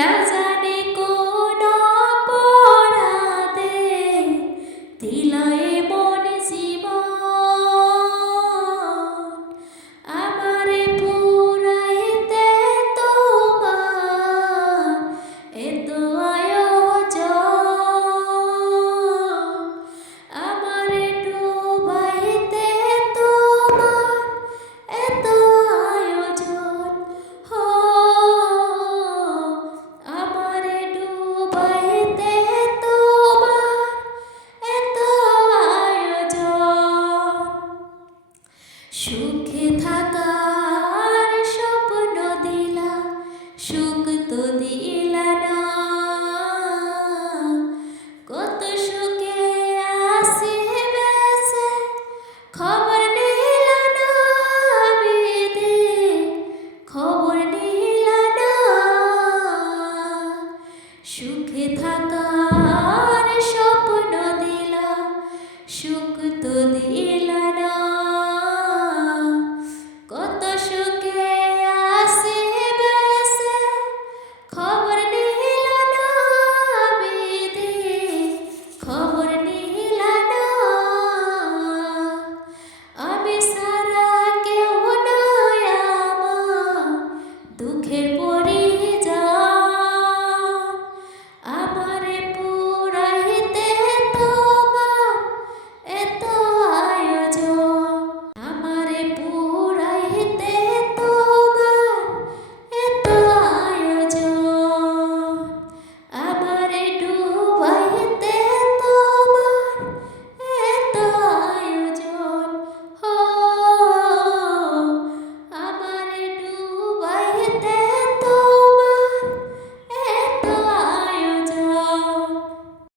না জানে কোন অপরাধে দিল এমন জীবন আমারে পুরাইতে তোমার এত আয়োজন আমারে ডুবাইতে তোমার এত আয়োজন হো আমারে ডুবাইতে তোমার এত আয়োজন সুখে থাকার স্বপ্ন দিলা সুখ তো দিলা না কত সুখে আসি বেঁচে খবর নিলা না বিদে খবর নিলা না সুখে থাকা